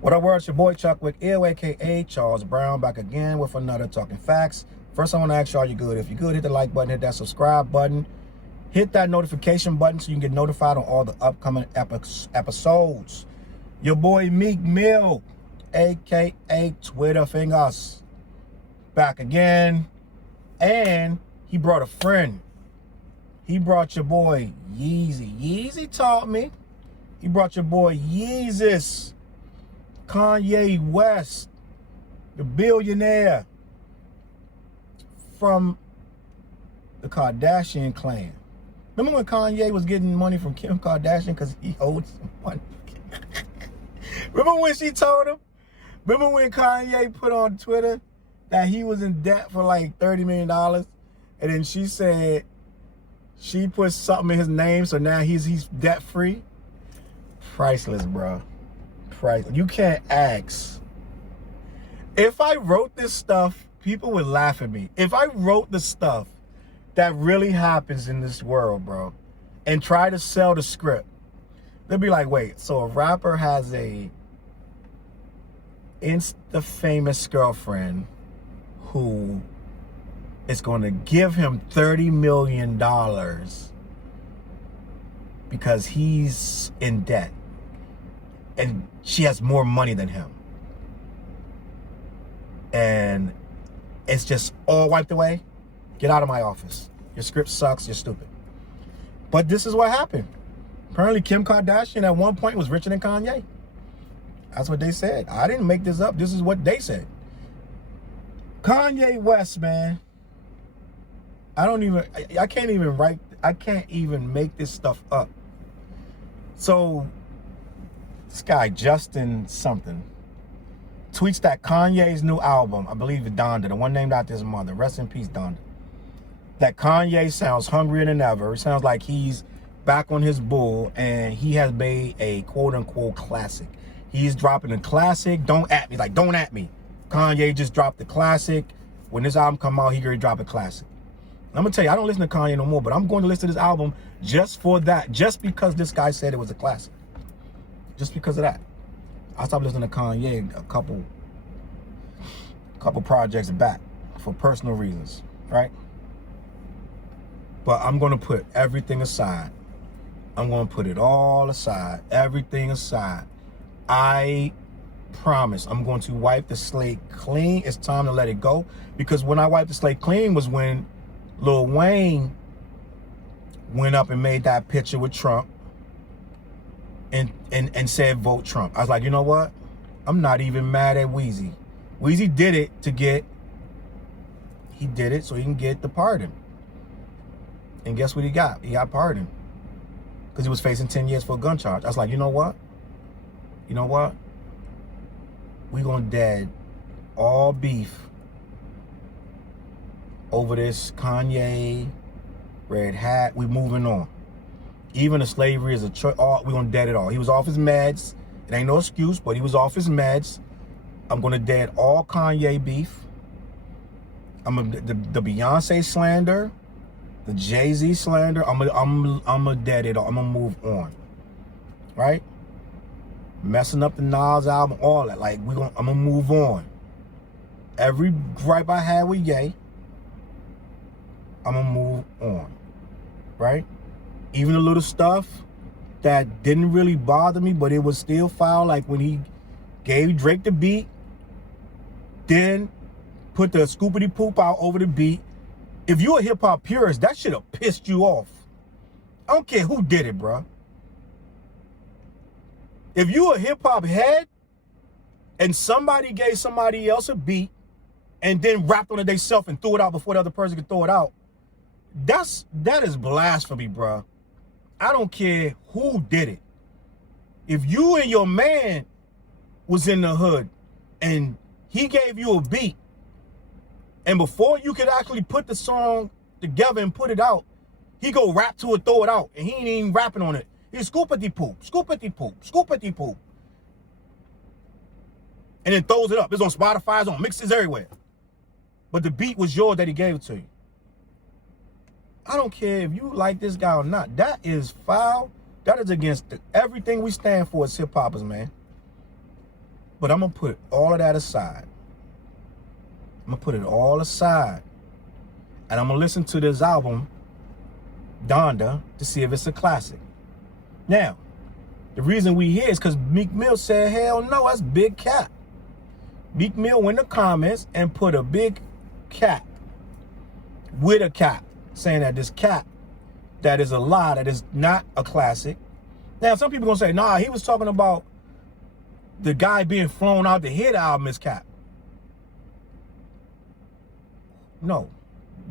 What up, world? It's your boy Chuck with Ill, aka Charles Brown, back again with another Talking Facts. First, I want to ask y'all, you good? If you're good, hit the like button, hit that subscribe button, hit that notification button so you can get notified on all the upcoming episodes. Your boy Meek Mill, aka Twitter Fingers, back again, and he brought a friend. He brought your boy Yeezy. Yeezy taught me. He brought your boy Yeezus. Kanye West, the billionaire from the Kardashian clan. Remember when Kanye was getting money from Kim Kardashian because he owed some money? Remember when she told him? Remember when Kanye put on Twitter that he was in debt for like $30 million? And then she said she put something in his name, so now he's debt free. Priceless, bro. Priceless. You can't ask. If I wrote this stuff, people would laugh at me. If I wrote the stuff that really happens in this world, bro, and try to sell the script, they'll be like, wait, so a rapper has a insta-famous girlfriend who is going to give him $30 million because he's in debt. And she has more money than him. And it's just all wiped away. Get out of my office. Your script sucks. You're stupid. But this is what happened. Apparently Kim Kardashian at one point was richer than Kanye. That's what they said. I didn't make this up. This is what they said. Kanye West, man. I can't even make this stuff up. So this guy, Justin something, tweets that Kanye's new album, I believe it's DONDA, the one named after his mother, rest in peace, DONDA, that Kanye sounds hungrier than ever. It sounds like he's back on his bull, and he has made a quote-unquote classic. He's dropping a classic. Don't at me. Like, don't at me. Kanye just dropped the classic. When this album come out, he gonna drop a classic. I'm gonna tell you, I don't listen to Kanye no more, but I'm going to listen to this album just for that, just because this guy said it was a classic. Just because of that. I stopped listening to Kanye a couple projects back for personal reasons, right? But I'm going to put everything aside. I'm going to put it all aside, everything aside. I promise I'm going to wipe the slate clean. It's time to let it go, because when I wiped the slate clean was when Lil Wayne went up and made that picture with Trump and said vote Trump. I was like, you know what? I'm not even mad at Weezy. Weezy did it he did it so he can get the pardon. And guess what he got? He got pardoned. Because he was facing 10 years for a gun charge. I was like, you know what? You know what? We gonna dead all beef over this Kanye red hat. We moving on. Even the slavery is a choice. We're gonna dead it all. He was off his meds. It ain't no excuse, but he was off his meds. I'm gonna dead all Kanye beef. The Beyonce slander, the Jay-Z slander. I'm gonna dead it all. I'm gonna move on. Right? Messing up the Nas album, all that. Like I'm gonna move on. Every gripe I had with Ye, I'm gonna move on. Right? Even the little stuff that didn't really bother me, but it was still foul, like when he gave Drake the beat, then put the scoopity poop out over the beat. If you're a hip hop purist, that should have pissed you off. I don't care who did it, bro. If you a hip hop head and somebody gave somebody else a beat and then rapped on it themselves and threw it out before the other person could throw it out, that is blasphemy, bro. I don't care who did it. If you and your man was in the hood and he gave you a beat, and before you could actually put the song together and put it out, he go rap to it, throw it out, and he ain't even rapping on it. He's scoopity poop, scoopity poop, scoopity poop. And then throws it up. It's on Spotify, it's on mixes everywhere. But the beat was yours that he gave it to you. I don't care if you like this guy or not. That is foul. That is against everything we stand for as hip hoppers, man. But I'm gonna put all of that aside. I'm gonna put it all aside. And I'm gonna listen to this album, Donda, to see if it's a classic. Now, the reason we here is because Meek Mill said, hell no, that's big cap. Meek Mill went in the comments and put a big cap with a cap, saying that this cap, that is a lie, that is not a classic. Now, some people gonna say, nah, he was talking about the guy being flown out to hit album is cap. No,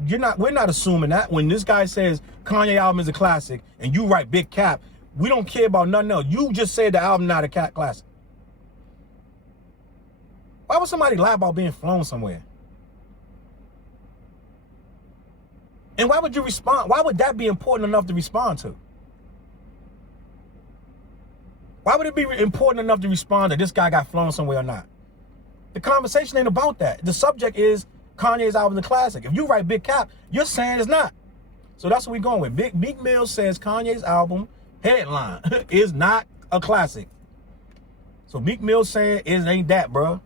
we're not assuming that. When this guy says Kanye album is a classic and you write big cap, we don't care about nothing else. You just said the album not a cat classic. Why would somebody lie about being flown somewhere? And why would you respond? Why would that be important enough to respond to? Why would it be important enough to respond that this guy got flown somewhere or not? The conversation ain't about that. The subject is Kanye's album is a classic. If you write big cap, you're saying it's not. So that's what we're going with. Meek Mill says Kanye's album, headline, is not a classic. So Meek Mill saying it ain't that, bro.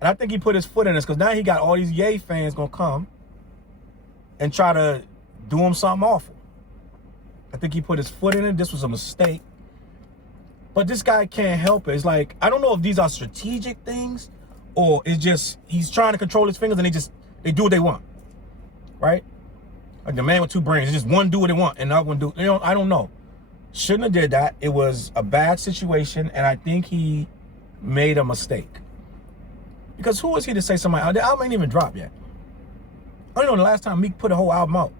And I think he put his foot in this because now he got all these Ye fans gonna come and try to do him something awful. I think he put his foot in it. This was a mistake. But this guy can't help it. It's like, I don't know if these are strategic things or it's just he's trying to control his fingers and they do what they want. Right? Like the man with two brains. It's just one do what they want and the other one do. You know, I don't know. Shouldn't have did that. It was a bad situation and I think he made a mistake. Because who is he to say somebody? The album ain't even dropped yet. I don't know the last time Meek put a whole album out.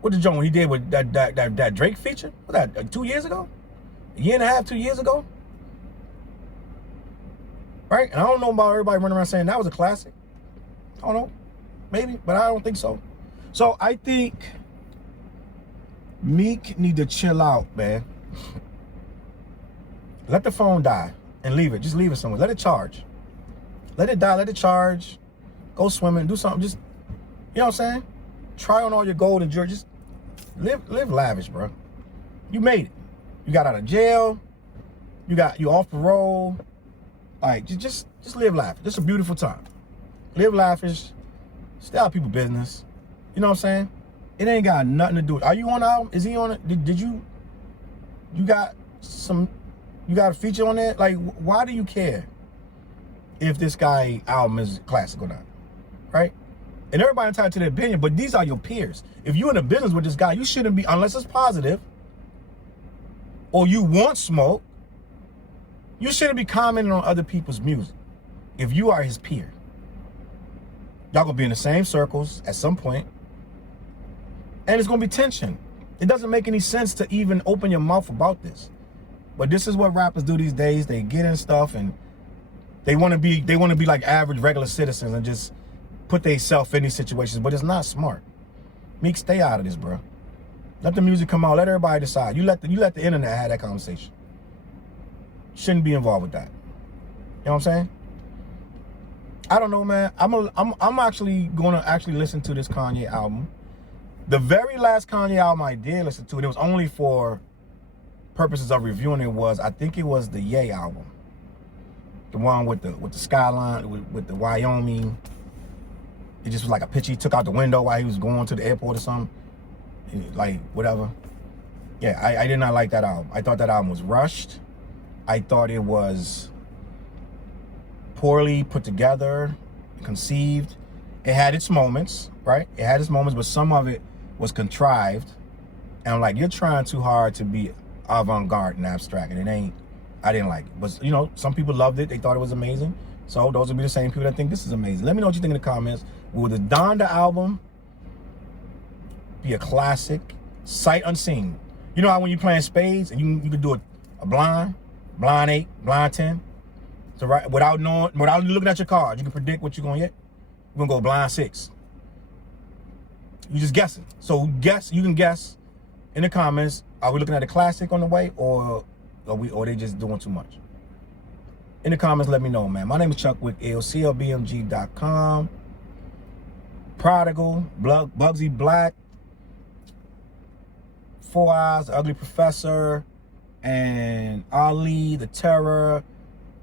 What the joint he did with that Drake feature? Was that 2 years ago? A year and a half, 2 years ago? Right? And I don't know about everybody running around saying that was a classic. I don't know. Maybe, but I don't think so. So I think Meek need to chill out, man. Let the phone die and leave it. Just leave it somewhere. Let it charge. Let it die, let it charge. Go swimming, do something. Just, you know what I'm saying? Try on all your gold and jewelry. Just live lavish, bro. You made it. You got out of jail. You off parole. Like, just live lavish. It's a beautiful time. Live lavish. Stay out of people's business. You know what I'm saying? It ain't got nothing to do with. Are you on the album? Is he on it? Did you got a feature on there? Like, why do you care if this guy album is classic or not? Right? And everybody entitled to their opinion, but these are your peers. If you're in a business with this guy, you shouldn't be, unless it's positive, or you want smoke, you shouldn't be commenting on other people's music if you are his peer. Y'all gonna be in the same circles at some point, and it's gonna be tension. It doesn't make any sense to even open your mouth about this. But this is what rappers do these days. They get in stuff and they wanna be like average, regular citizens and just put themselves in these situations, but it's not smart. Meek, stay out of this, bro. Let the music come out. Let everybody decide. You let the internet have that conversation. Shouldn't be involved with that. You know what I'm saying? I don't know, man. I'm actually gonna listen to this Kanye album. The very last Kanye album I did listen to, and it was only for purposes of reviewing it, was I think it was the Ye album, the one with the skyline with the Wyoming. It just was like a picture he took out the window while he was going to the airport or something. Like, whatever. Yeah, I did not like that album. I thought that album was rushed. I thought it was poorly put together, conceived. It had its moments, right? It had its moments, but some of it was contrived. And I'm like, you're trying too hard to be avant-garde and abstract, and it ain't. I didn't like it. But, you know, some people loved it. They thought it was amazing. So those will be the same people that think this is amazing. Let me know what you think in the comments. Will the Donda album be a classic, sight unseen? You know how when you're playing spades and you can do a blind 8, blind 10? So right, without looking at your cards, you can predict what you're gonna get. You're gonna go blind 6. You just guessing. So you can guess in the comments, are we looking at a classic on the way, or are they just doing too much? In the comments, let me know, man. My name is Chuck with CLBMG.com. Prodigal, BUGZY, Black, 4 Eyes, Ugly Professor, and Ali, the Terror,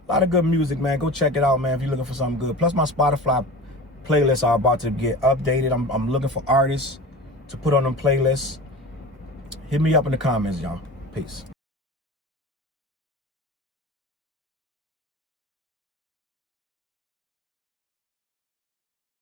A lot of good music, man. Go check it out, man, if you're looking for something good. Plus, my Spotify playlists are about to get updated. I'm looking for artists to put on them playlists. Hit me up in the comments, y'all. Peace.